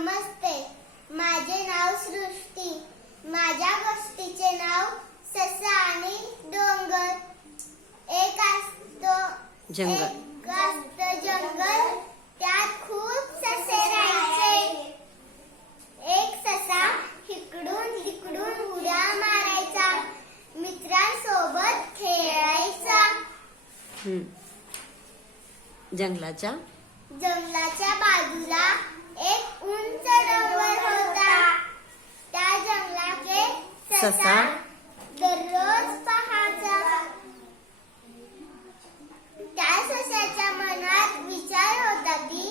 नमस्ते. माझे नाव सृष्टी. माझ्या गोष्टीचे नाव ससा आणि डोंगर. एक असतो जंगल. जंगल त्यात खूप ससे राहायचे. एक ससा इकडून तिकडून उड्या मारायचा. मित्रांसोबत खेळायचा. जंगलाच्या? जंगलाच्या बाजूला एक उंच डोंगर होता त्या जंगलाचे ससा दररोज पहायचा त्या सशाच्या मनात विचार होता की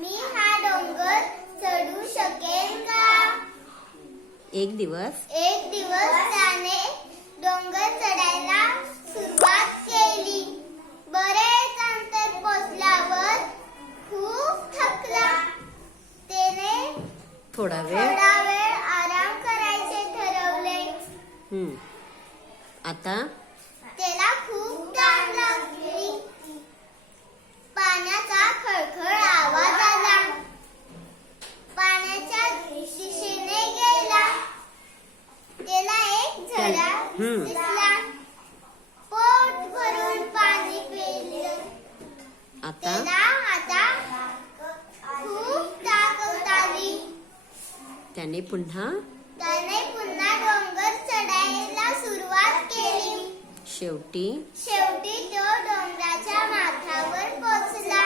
मी हा डोंगर चढू शकेन का? एक दिवस? एक दिवस त्याने डोंगर चढायला सुरुवात केली. बरेच अंतर पोचल्यावर खूप थकला. त्याने थोडा वेळ थोडा वेळ आराम करायचे ठरवले हम्म. आता? त्याला खूप ताण लागली. पाण्याचा खळखळ आवाज आला. पाण्याच्या दिशेने गेला. त्याला एक झरा हम्म. दिसला. पोट भरून पाणी पिलं. आता? त्याला आता खूप ताकद आली. त्याने पुन्हा? त्याने पुन्हा डोंगर चढायला सुरुवात केली शेवटी शेवटी तो डोंगराच्या माथ्यावर पोचला.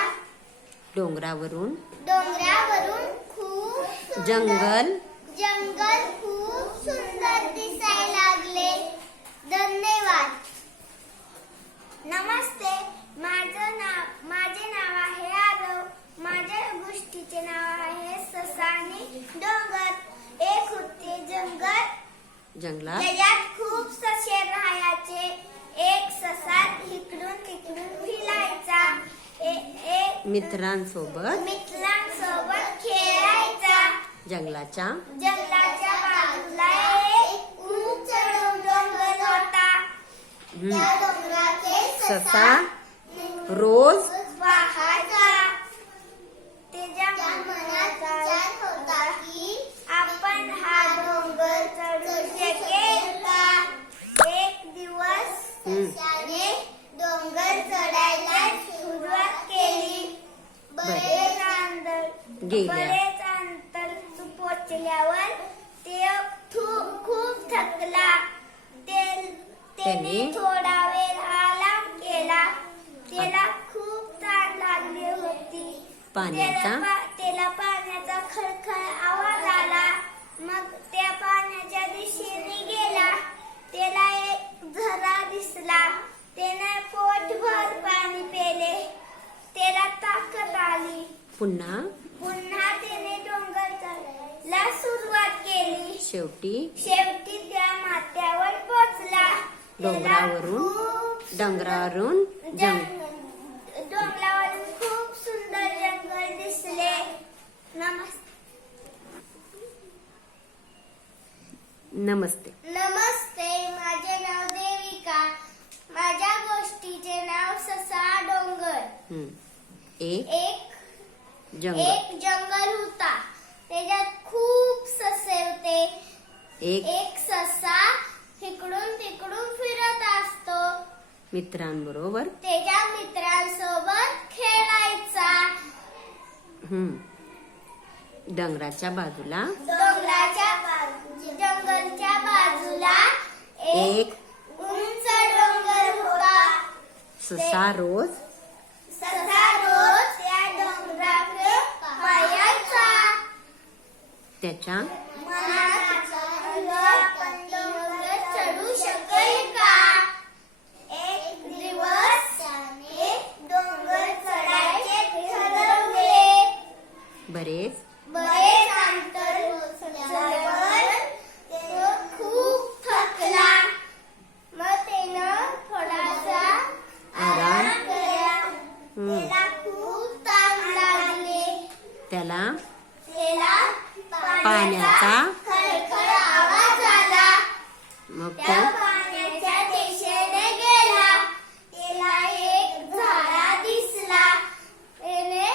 डोंगरावरून डोंगरावरून खूप सुंदर- जंगल. जंगल खूप सुंदर दिसायला लागले. धन्यवाद. नमस्ते. माझं नाव माझे नाव आहे आरव माझ्या गोष्टीचे नाव आहे ससा आणि डोंगर. एक होते जंगल. जंगलात त्याच्यात खूप ससे राहायचे एक ससा इकडून तिकडून फिरायचा ए- एक मित्रांसोबत मित्रांसोबत खेळायचा जंगलाच्या जंगलाच्या बाजूला एक उंच डोंगर होता. त्या डोंगराचे ससा रोज पहायचा त्याच्या मनात विचार होता की आपण हा डोंगर चढू शकेल का एक दिवस हम्म. सस्याने डोंगर चढायला सुरुवात केली बरेच अंतर गेल्या. बरेच अंतर पोचल्यावर ते थू- खूप थकला. ते- त्याने त्याने थोडा वेळ आराम केला. त्याला खूप ताण लागली होती. पाण्याचा? त्याला पा- त्याला पाण्याचा खळखळ आवाज आला. मग त्या पाण्याच्या दिशेने गेला. त्याला एक झरा दिसला. त्याने पोटभर पाणी पेले. त्याला ताकद आली. पुन्हा पुन्हा त्याने डोंगर चढायला सुरुवात केली शेवटी शेवटी त्या माथ्यावर पोचला. त्याला डोंगरावरून डोंगरावरून जंग डोंगरावरून खूप सुंदर जंगल दिसले. नमस्ते. नमस्ते. नमस्ते. माझे नाव देविका. माझ्या गोष्टीचे नाव ससा डोंगर. हम्म. एक एक जंगल. एक जंगल होता. त्याच्यात खूप ससे होते. एक एक ससा इकडून तिकडून फिरत असतो. मित्रांबरोबर? त्याच्या मित्रांसोबत खेळायचा. डोंगराच्या बाजूला? डोंगराच्या जंगलच्या बाजूला एक एक उंच डोंगर होता. ससा रोज ससा रोज त्या डोंगराकडे पायाचा त्याच्या मनात आपण डोंगर चढू शकेल का एक दिवस त्याने डोंगर चढायचे ठरवले बरेच बरेच अंतर पोचल्यावर तो खूप थकला मग आराम. लागले. त्याला त्याला पाण्याचा खळखळ आवाज आला. मग त्या पाण्याच्या दिशेने गेला. त्याला एक झाडा दिसला. त्याने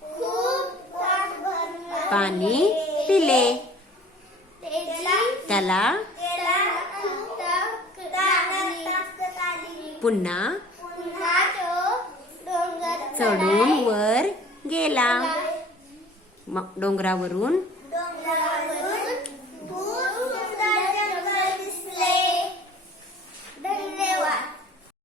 खूप पाणी पिले. त्याला पुन्हा चढून वर गेला. मग डोंगरावरून